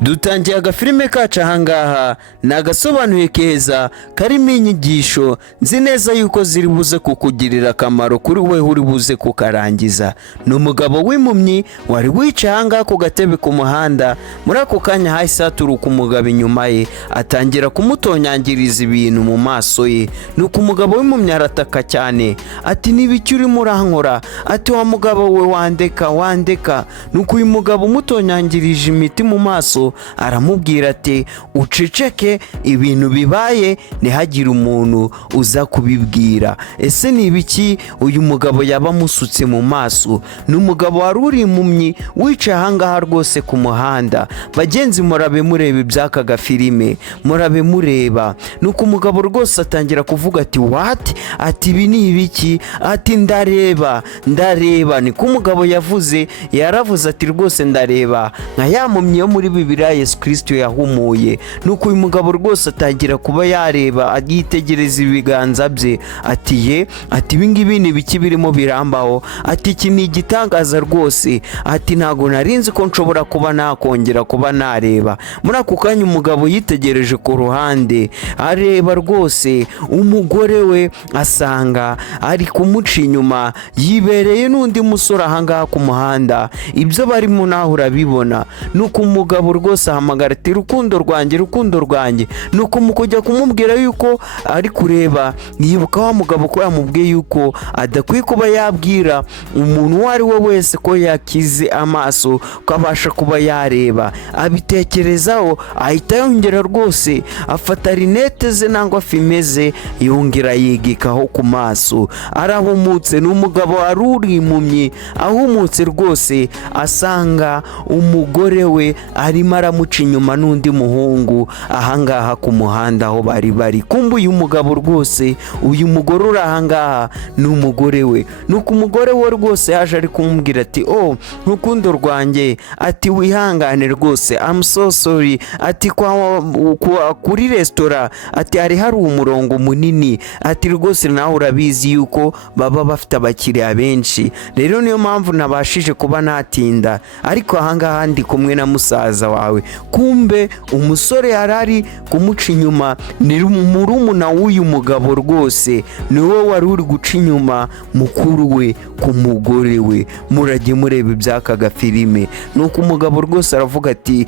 Dutangiye agafilime kacu ahangaha ni agasobanuye keza karimo inyigisho nzi neza yuko ziri buze kukugirira akamaro kuri we uri buze kukarangiza. Ni umugabo w'impumyi wari wicaye ahangaha ku gatebe ku muhanda. Muri ako kanya hahise haturuka umugabo inyuma ye atangira kumutonyangiriza ibintu mu maso ye. Nuko umugabo w'impumyi arataka cyane ati n'ibiki urimo urankora, ati wa mugabo we wandeka. Nuko uyu mugabo umutonyangirije imiti mu maso aramubwira ati uceceke, ibintu bibaye ntihagire umuntu uza kubibwira. Ese ni ibiki uyu mugabo yaba amusutse mu maso? Ni umugabo wari uri impumyi wicaye ahangaha rwose ku muhanda. Bagenzi murabe mureba iby'aka gafilime, murabe mureba. Nuko umugabo rwose atangira kuvuga ati what, ati ibi ni ibiki, ati ndareba. Niko umugabo yaravuze ati rwose ndareba nka ya mpumyi yo muri Bibiliya Yesu Kristo yahumuye. Nuko uyu mugabo rwose atangira kuba yareba yitegereza ibiganza bye ati ibi ngibi ni ibiki birimo birambaho, ati iki ni igitangaza rwose, ati ntago narinzi ko nshobora kuba nakongera kuba nareba. Muri ako kanya umugabo yitegereje ku ruhande areba rwose umugore we asanga ari kumuca inyuma yibereye n'undi musore ahangaha ku muhanda. Ibyo barimo naho urabibona. Nuko umugabo rwose ahamagara ati rukundo rwanjye. Nuko mukujya kumubwira yuko ari kureba, yibuka wa mugabo ko yamubwiye yuko adakwiye kuba yabwira umuntu uwo ari we wese ko yakize amaso ko abasha kuba yareba. Abitekerezaho ahita yongera rwose afata rinete ze nangwa filime ze yongera yigikaho ku maso. Arahumutse. N'umugabo wari uri impumyi ahumutse rwose asanga umugore we arimo aramuca inyuma n'undi muhungu ahangaha ku muhanda aho bari. Kumbe uyu mugabo rwose, uyu mugore uri ahangaha ni umugore we. Nuko umugore we rwose yaje ari kumubwira ati rukundo rwanjye, ati wihangane rwose, I'm so sorry, ati kuri resitora ati hari umurongo munini, ati rwose nawe urabizi yuko baba bafite abakiriya benshi, rero niyo mpamvu nabashije kuba natinda, ariko ahangaha ndi kumwe na musaza wawe. Kumbe umusore yarari kumuca inyuma ni murumuna w'uyu mugabo rwose, niwe wari uri guca inyuma mukuru we ku mugore we. Murajye mureba iby'aka gafilime. Nuko umugabo rwose aravuga ati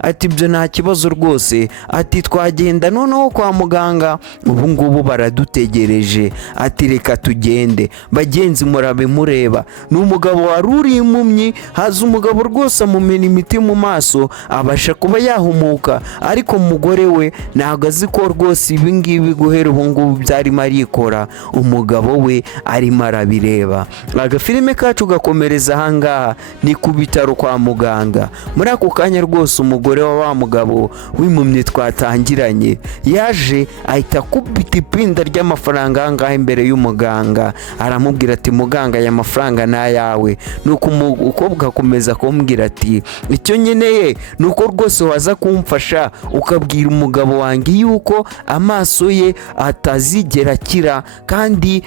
ati ibyo nta kibazo rwose, ati twagenda noneho kwa muganga, ubu ngubu baradutegereje, ati reka tugende. Bagenzi murabe mureba, ni umugabo wari uri impumyi, haza umugabo rwose amumena imiti mu maso abasha kuba yahumuka, ariko umugore we ntabwo azi ko rwose ibi ngibi guhera ubu ngubu byarimo arikora. Umugabo we arimo arabireba. Agafilime kacu gakomereza ahangaha ni ku bitaro kwa muganga. Muri ako kanya rwose umugore wa mugabo w'impumyi twatangiranye yaje ahita akubita ipinda ry'amafaranga ahangaha imbere y'umuganga. Aramubwira ati muganga, aya mafaranga ni ayawe. Nuko umukobwa akomeza kumubwira ati icyo nkeneye ni uko rwose waza kumfasha ukabwira umugabo wanjye yuko amaso ye atazigera akira, kandi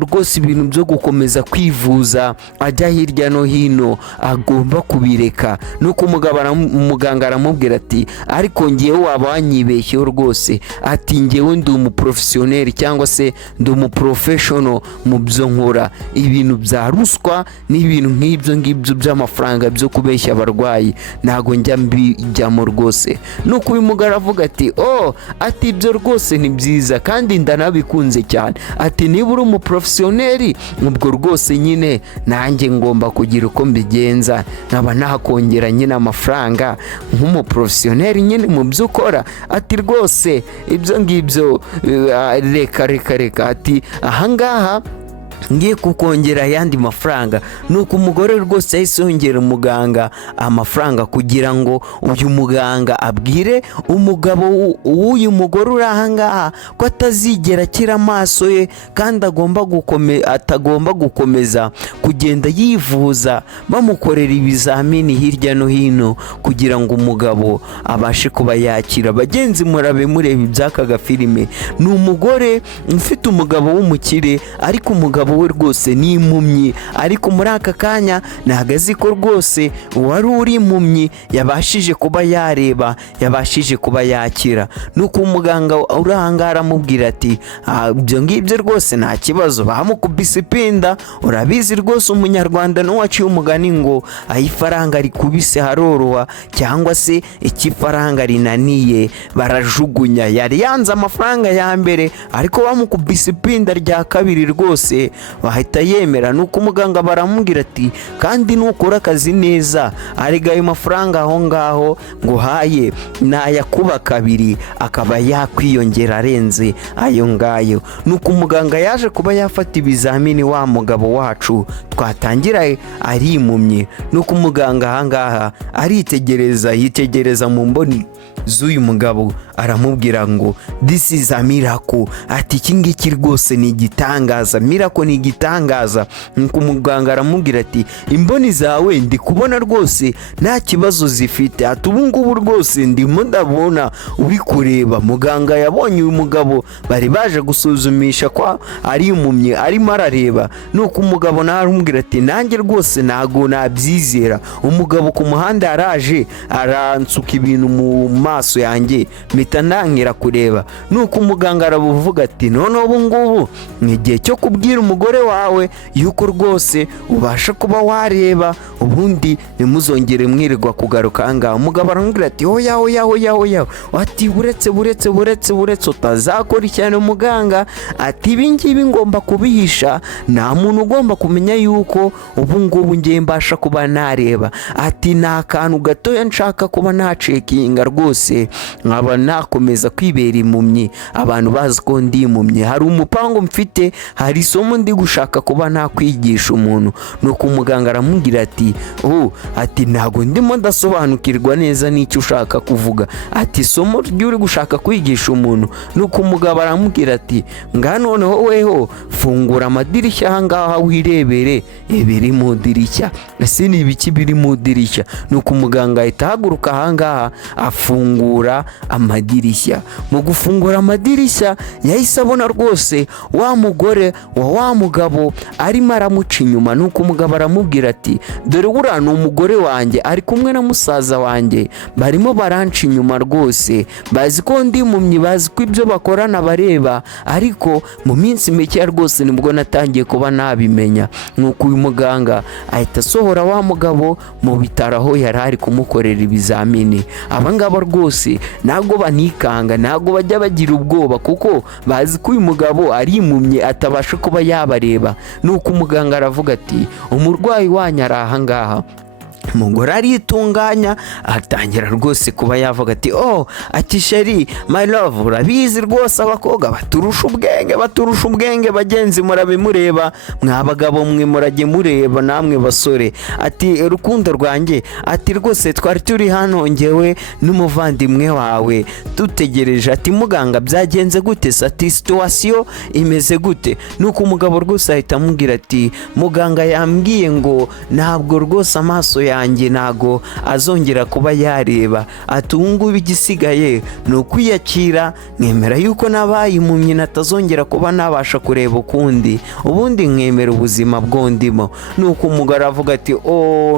rwose ibintu byo gukomeza kwivuza ajya hirya no hino agomba kubireka. Nuko umuganga aramubwira ati ariko ngewe waba wanyibeshyeho rwose, ati ngewe ndi umuprofesiyoneri cyangwa se ndi umuprofessional mu byo nkora. Ibintu bya ruswa n'ibintu nk'ibyo ngibyo by'amafaranga byo kubeshya abarwayi ntago njya mbijyamo rwose. Nuko uyu mugabo aravuga ati ati ibyo rwose ni byiza kandi ndanabikunze cyane, ati niba uri umuprofesiyoneri ubwo rwose nyine nanjye ngomba kugira uko mbigenza, nkaba nakongera nyine amafaranga nk'umuprofesiyoneri nyine mu byo ukora. Ati rwose ibyo ngibyo reka, ati ahangaha ngiye kukongera ayandi mafaranga. Nuko umugore rwose yahise yongera umuganga amafaranga kugira ngo uyu muganga abwire umugabo w'uyu mugore uri ahangaha ko atazigera akira amaso ye, kandi atagomba gukomeza kugenda yivuza bamukorera ibizamini hirya no hino kugira ngo umugabo abashe kuba yakira. Bagenzi murabe mureba iby'aka gafilime. Ni umugore ufite umugabo w'umukire, ariko umugabo umugabo we rwose ni impumyi, ariko muri aka kanya ntabwo azi ko rwose uwari uri impumyi yabashije kuba yareba, yabashije kuba yakira. nuko umuganga uri ahangaha aramubwira ati ibyo ngibyo rwose nta kibazo, bamukubise ipinda. Urabizi rwose umunyarwanda n'uwaciye umugani ngo aho ifaranga rikubise haroroha, cyangwa se ikifaranga rinaniye barajugunya. Yari yanze amafaranga ya mbere, ariko bamukubise ipinda rya kabiri rwose bahita yemera. nuko umuganga baramubwira ati kandi nukora akazi neza arega ayo mafaranga aho ngaho nguhaye nayakuba kabiri akaba yakwiyongera arenze ayo ngayo. nuko umuganga yaje kuba yafata ibizamini wa mugabo wacu twatangira ari impumyi. nuko umuganga ahangaha aritegereza, yitegereza mu mboni z'uyu mugabo, aramubwira ngo this is a miracle, ati iki ngiki rwose ni igitangaza, miracle ni igitangaza. nuko umuganga aramubwira ati imboni zawe ndi kubona rwose nta kibazo zifite, ati ubu ngubu rwose ndimo ndabona uri kureba. muganga yabonye uyu mugabo bari baje gusuzumisha ko ari impumyi arimo arareba. nuko umugabo nawe aramubwira ati nanjye rwose ntago nabyizera, umugabo ku muhanda yaraje aransuka ibintu mu maso yanjye mpita ntangira kureba. nuko umuganga aravuga ati none ubu ngubu ni igihe cyo kubwira umugore wawe yuko rwose ubasha kuba wareba, ubundi ntimuzongere mwirirwa kugaruka ahangaha. umugabo aramubwira ati oya, ati buretse utazakora cyane muganga, ati ibi ngibi ngomba kubihisha, nta muntu ugomba kumenya yuko ubu ngubu ngiye mbasha kuba nareba, ati nta kantu gatoya nshaka kuba nacekinga rwose nkaba nakomeza kwibera impumyi abantu bazi ko ndi impumyi. hari umupango mfite, hari isomo ndi gushaka kuba nakwigisha umuntu. nuko umuganga aramubwira ati ati ntago ndimo ndasobanukirwa neza n'icyo ushaka kuvuga, ati isomo ry'uri gushaka kwigisha umuntu. nuko umugabo aramubwira ati ngaha noneho weho fungura amadirishya ahangaha wirebere ibiri mu dirishya, ese ni ibiki biri mu dirishya? nuko umuganga ahita ahaguruka ahangaha afungura amadirishya. mu gufungura amadirishya yahise abona rwose wa mugore wa mugabo arimo aramuca inyuma. nuko umugabo aramubwira ati dore uriya ni umugore wanjye ari kumwe na musaza wanjye, barimo baranca inyuma rwose, bazi ko ndi impumyi, bazi ko ibyo bakorana bareba, ariko mu minsi mike rwose nibwo natangiye kuba nabimenya. nuko uyu muganga ahita asohora wa mugabo mu bitaro aho yari ari kumukorera ibizamini. abangaba rwose ntabwo banikanga, ntabwo bajya bagira ubwoba, kuko bazi ko uyu mugabo ari impumyi atabasha kuba yabareba. nuko umuganga aravuga ati umurwayi wanyu ari ahangaha. umugore aritunganya atangira rwose kuba yavuga ati ati sheri my love, urabizi rwose abakobwa baturusha ubwenge bagenzi, murabimureba mwa bagabo mwe, murajye mureba namwe basore, ati urukundo rwanjye, ati rwose twari turi hano ngewe n'umuvandimwe wawe dutegereje, ati muganga byagenze gute, ati situation imeze gute? nuko umugabo rwose ahita amubwira ati muganga yambwiye ngo ntabwo rwose amaso yanjye ntago azongera kuba yareba, ati ubu ngubu igisigaye ni ukwiyakira, nkemera yuko nabaye impumyi natazongera kuba nabasha kureba ukundi, ubundi nkemera ubuzima bwondimo. nuko umugore avuga ati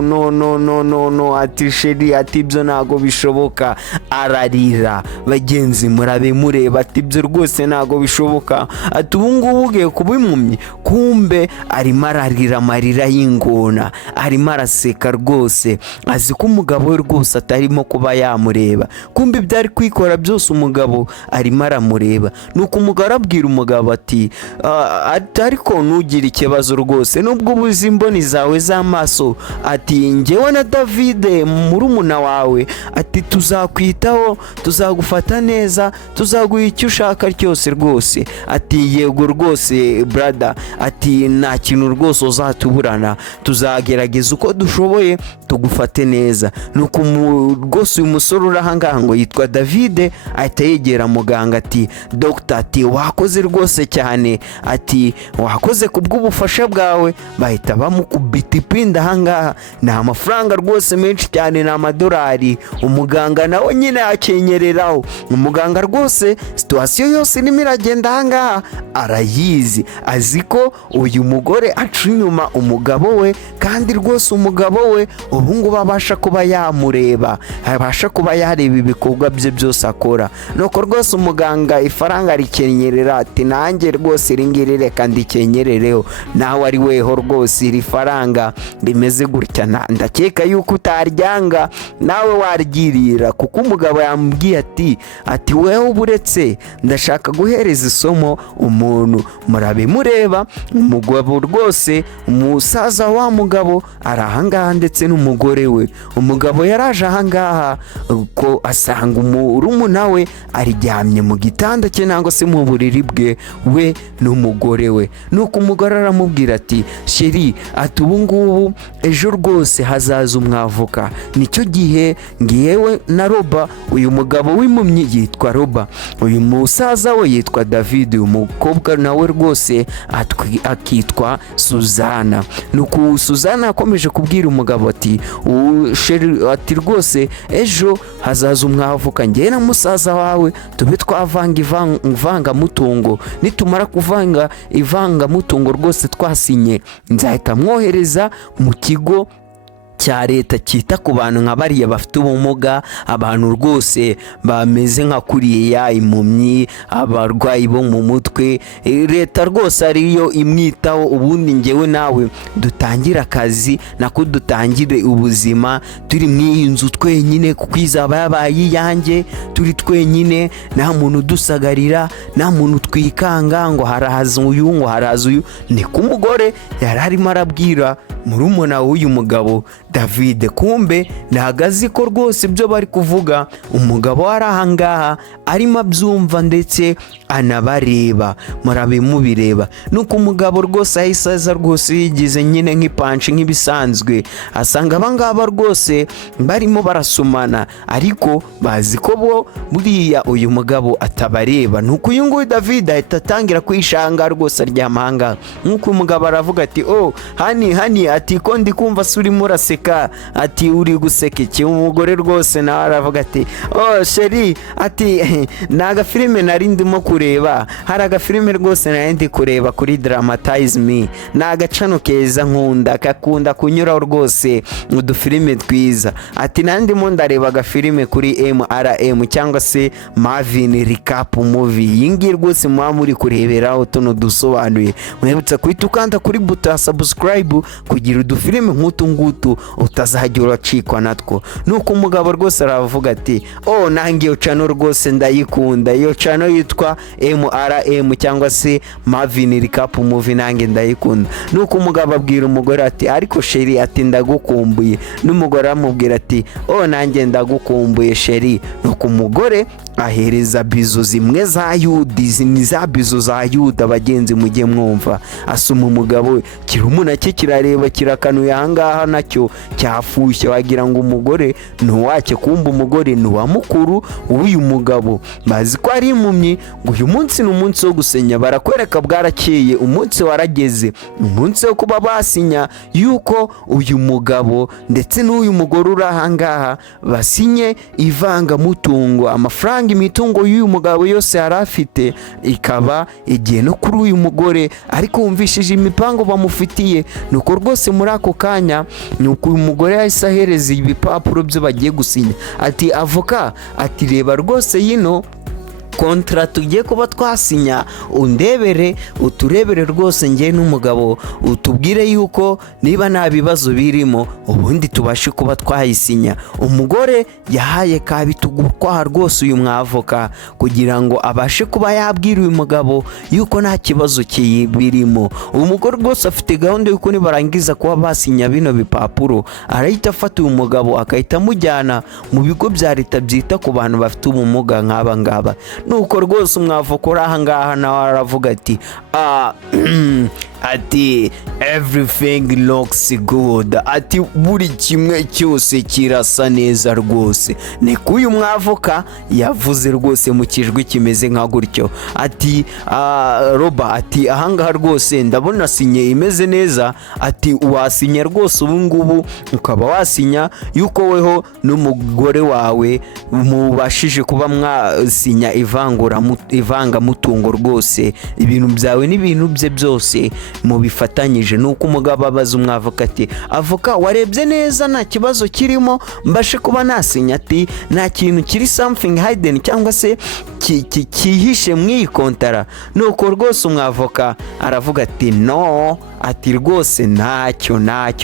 no, ati sheri, ati ibyo ntago bishoboka. ararira, bagenzi murabe mureba, ati ibyo rwose ntago bishoboka, ati ubu ngubu ugiye kuba impumyi. kumbe arimo ararira amarira y'ingona, arimo araseka rwose, azi ko umugabo we rwose atarimo kuba yamureba, kumbe byari kwikora byose umugabo arimo aramureba. nuko umugabo arabwira umugabo ati ariko ntugire ikibazo rwose, nubwo ubuze imboni zawe z'amaso, ati njyewe na David murumuna wawe, ati tuzakwitaho, tuzagufata neza, tuzaguha icyo ushaka cyose rwose, ati yego rwose brother, ati nta kintu rwose uzatuburana, tuzagerageza uko dushoboye tugufate neza. Nuko rwose uyu musore uri ahangaha ngo yitwa David ahita yegera muganga ati Dr. ati wakoze rwose cyane, ati wakoze kubw'ubufasha bwawe. Bahita bamukubita ipinda ahangaha, ni amafaranga rwose menshi cyane, ni amadolari. Umuganga nawe nyine akenyereraho. Umuganga rwose situwasiyo yose irimo iragenda ahangaha arayizi, azi ko uyu mugore aca inyuma umugabo we, kandi rwose umugabo we ubu ngubu abasha kuba yamureba, abasha kuba yareba ibikorwa bye byose akora. Nuko rwose umuganga ifaranga rikenyerera ati nanjye rwose iringiri reka ndikenyerereho, nawe ari weho rwose iri faranga rimeze gutya ndakeka yuko utaryanga nawe waryirira, kuko umugabo yamubwiye ati wewe uburetse ndashaka guhereza isomo umuntu. Murabe mureba umugabo rwose umusaza wa mugabo ari ahangaha ndetse n'umugore we. Umugabo yaraje ahangaha ko asanga umurumuna we aryamye mu gitanda cye nangwa se mu buriri bwe we n'umugore we. Nuko umugore aramubwira ati sheri, ati ubu ngubu ejo rwose hazaza umwavoka, nicyo gihe ngiyewe na Roba. Uyu mugabo w'impumyi yitwa Roba, uyu musaza we yitwa David, uyu mukobwa nawe rwose akitwa Suzana. Nuko Suzana yakomeje kubwira umugabo ati sheri, ati rwose ejo hazaza umwavoka, ngiye na musaza wawe tube twavanga ivangamutungo, nitumara kuvanga ivangamutungo rwose twasinye nzahita mwohereza mu kigo cya leta cyita ku bantu nka bariya bafite ubumuga, abantu rwose bameze nka kuriya impumyi, abarwayi bo mu mutwe. Leta rwose ariyo imwitaho, ubundi ngewe nawe dutangire akazi nako dutangire ubuzima turi mu iyi nzu twenyine, kuko izaba yabaye iyanjye, turi twenyine, nta muntu udusagarira, nta muntu twikanga ngo haraza uyu ngo haraza uyu. Niko umugore yari arimo arabwira murumuna w'uyu mugabo David. Kumbe nagazi ko rwose ibyo bari kuvuga umugabo ari ahangaha arimo abyumva ndetse anabareba, murabe mubireba. Nuko umugabo rwose ahise aza rwose yigize nyine nk'ipanshi nk'ibisanzwe, asanga abangaba rwose barimo barasomana ariko bazi ko bo buriya uyu mugabo atabareba. Nuko uyu nguyu David ahita atangira kwishanga rwose aryamanga. Nuko umugabo aravuga ati hani ati ko ndi kumva se urimo uraseka, ati uri guseka iki? Umugore rwose nawe aravuga ati sheri, ati ni agafilime nari ndimo kureba, hari agafilime rwose nari ndi kureba kuri Dramatize Me, ni agacano keza nkunda, kakunda kunyuraho rwose udufilime twiza. Ati nandi ndimo ndareba agafilime kuri MRM cyangwa se Marvin Recap Movie. Iyi ngiyi rwose muba muri kureberaho tuno dusobanuye. Mwibutsa kuhita ukanda kuri buto ya subscribe kugira udufilime nk'utu ngutu utazajya uracikwa natwo. Nuko umugabo rwose aravuga ati nange iyo channel rwose ndayikunda, iyo channel yitwa MRM cyangwa se Marvin Recap Movie nange ndayikunda. Nuko umugabo abwira umugore ati ariko sheri, ati ndagukumbuye. N'umugore amubwira ati nange ndagukumbuye sheri. Nuko umugore ahereza bizo zimwe za Yuda, ni za bizo za Yuda bagenzi mujye mwumva. Asuma umugabo kirumuna cye kirareba kirakanuye ahangaha nacyo cyafushye, wagira ngo umugore ntuwake, kumba umugore nuwa mukuru w'uyu mugabo. Bazi ko ari impumyi, ngo uyu munsi ni umunsi wo gusenya, barakwereka bwarakeye, umunsi warageze, umunsi wo kuba basinya yuko uyu mugabo ndetse n'uyu mugore uri ahangaha basinye ivangamutungo. Amafaranga imitungo y'uyu mugabo yose yari afite ikaba igiye no kuri uyu mugore, ariko wumvishije imipango bamufitiye. Nuko rwose muri ako kanya nuko uyu mugore yahise ahereza ibipapuro byo bagiye gusinya. Ati avoka, ati reba rwose yino kontra tugiye kuba twasinya, undebere uturebere rwose ngiye n'umugabo, utubwire yuko niba nta bibazo birimo ubundi tubashe kuba twayisinya. Umugore yahaye kabitugurwa rwose uyu mwavoka kugira ngo abashe kuba yabwira uyu mugabo yuko nta kibazo birimo. Umugore rwose afite gahunda yuko nibarangiza kuba basinya bino bipapuro arahita afata uyu mugabo akahita amujyana mu bigo bya leta byita ku bantu bafite ubumuga nk'aba ngaba. Nuko rwose umwavoka uri ahangaha nawe aravuga ati ati everything looks good, ati buri kimwe cyose kirasa neza rwose. Ni kuyu mwavoka yavuze rwose mu kijwi kimeze nka gutyo. Ati Roba, ati ahangaha rwose ndabona sinye imeze neza, ati wasinya rwose ubu ngubu ukaba wasinya yuko weho n'umugore wawe mubashije kuba mwasinya ivanga mutungo rwose, ibintu byawe n'ibintu bye byose mubifatanyije. Nuko umugabo abaza umwavoka ati avoka, warebye neza nta kibazo kirimo mbashe kuba nasinya? Ati nta kintu kiri something hidden cyangwa se kihishe mw'iyi kontara? Nuko rwose umwavoka aravuga ati no, ati rwose ntacyo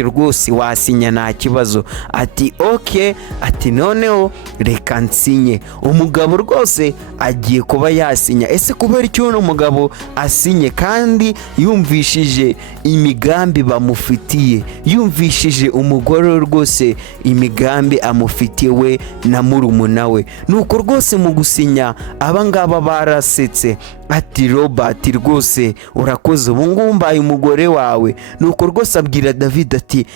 rwose wasinya nta kibazo. Ati okay, ati noneho reka nsinye. Umugabo rwose agiye kuba yasinya. Ese kubera iki uno mugabo asinye kandi yumvishije imigambi bamufitiye, yumvishije umugore rwose imigambi amufitiye we na murumuna we? Nuko rwose mu gusinya abangaba barasetse. Ati Robert rwose urakoze, ubu ngubu mbaye umugore wawe. Nuko rwose abwira David ati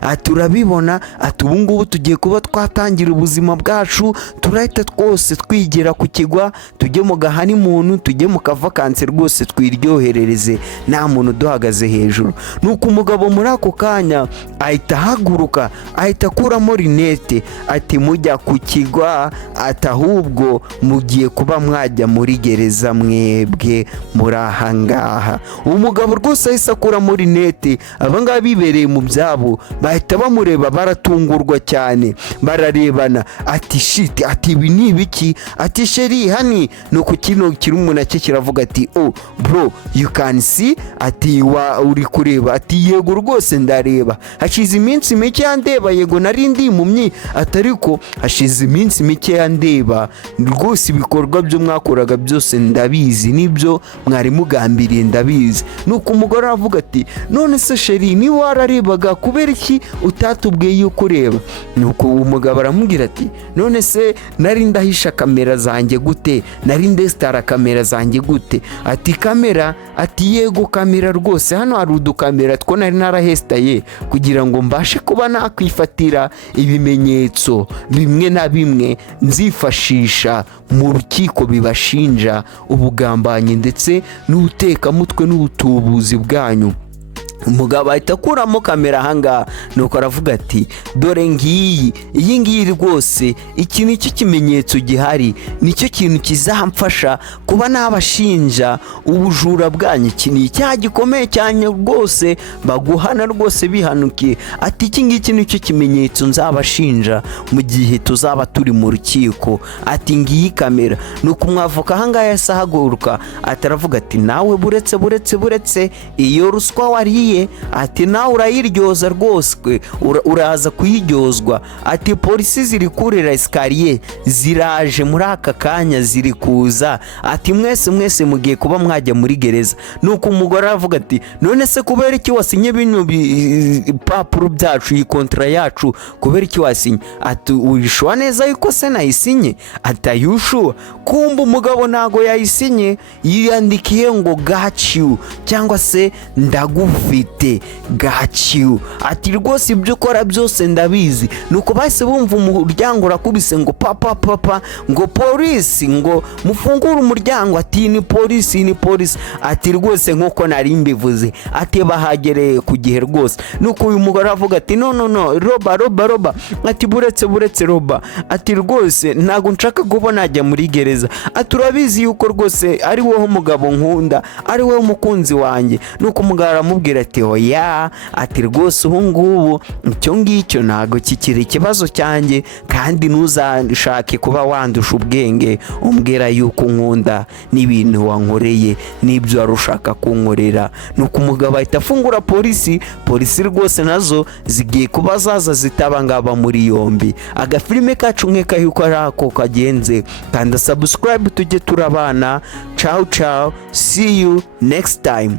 ati urabibona, ati ubu ngubu tugiye kuba twatangira ubuzima bwacu, turahita twose twigira ku kigwa, tujye mu gahani muntu, tujye mu kavakansi rwose twiryoherereze nta muntu duhagaze hejuru. Nuko umugabo muri ako kanya ahita ahaguruka, ahita akuramo rinete. Ati mujya ku kigwa, ati ahubwo mugiye kuba mwajya muri gereza mwebwe muri ahangaha. Umugabo rwose ahise akuramo rinete. Abangaba bibereye mu byabo bahita bamureba, baratungurwa cyane, bararebana. Ati shit, ati ibi ni ibiki? Ati sheri hani. Nuko kino kirumuna cye kiravuga ati oh bro you can see, ati uri kureba? Ati yego rwose ndareba, hashize iminsi mike yandeba. Yego nari ndi impumyi, atariko hashize iminsi mike yandeba rwose, ibikorwa byo mwakoraga byose ndabizi, nibyo mwari mugambiriye ndabizi. Nuko umugore aravuga ati none se sheri ni wararebaga kubera iki utatubwiye yuko ureba? Nuko umugabo aramubwira ati none se nari ndahisha kamera zanjye gute, nari ndestara kamera zanjye gute? Ati kamera? Ati yego kamera rwose, hano hari udukamera two nari narahestaye kugira ngo mbashe kuba nakwifatira ibimenyetso bimwe na bimwe nzifashisha mu rukiko bibashinja ubugambanyi ndetse n'ubutekamutwe n'ubutubuzi bwanyu. Umugabo ahita akuramo kamera ahangaha. Nuko aravuga ati dore ngiyi, iyi ngiyi rwose, iki nicyo kimenyetso gihari, nicyo kintu kizamfasha kuba nabashinja ubujura bwanyu. Iki ni icyaha gikomeye cyane rwose, baguhana rwose bihanukiye. Ati iki ngiki nicyo kimenyetso nzabashinja mu gihe tuzaba turi mu rukiko. Ati ngiyi kamera. Nuko umwavoka ahangaha yahise ahaguruka, ataravuga ati nawe buretse iyo ruswa wariye, ati nawe urayiryoza rwose, uraza kuyiryozwa. Ati polisi ziri kurira esikariye, ziraje muri aka kanya, ziri kuza. Ati mwese mugiye kuba mwajya muri gereza. Nuko umugore aravuga ati none se kubera iki wasinye bino bipapuro byacu, iyi kontra yacu, kubera iki wasinye? Ati uyishwa neza yuko se nayisinye? Ati ayushua. Kumba umugabo ntago yayisinye, yiyandikiye ngo got you cyangwa se ndagufite, got you. Ati rwose ibyo ukora byose ndabizi. Nuko bahise bumva umuryango urakubise ngo papa ngo polisi, ngo mufungure umuryango. Ati ni polisi. Ati rwose nkuko nari mbivuze, ati bahagereye ku gihe rwose. Nuko uyu mugore avuga ati no roba. Ati buretse roba. Ati rwose ntago nshaka kuba najya muri gereza. Ati urabizi yuko rwose ari wowe umugabo nkunda, ari wowe umukunzi wanjye. Nuko umugabo aramubwira ati oya, ati rwose ubu ngubu icyo ngicyo ntago kikiri ikibazo cyanjye, kandi ntuzashake kuba wandusha ubwenge umbwira yuko nkunda n'ibintu wankoreye n'ibyo wari ushaka kunkorera. Nuko umugabo ahita afungura polisi rwose nazo zigiye kuba zaza zitaba ngaba muri yombi. Agafilime kacu nkeka yuko ari ako kagenze, kanda subscribe tujye turabana. Ciao, see you next time.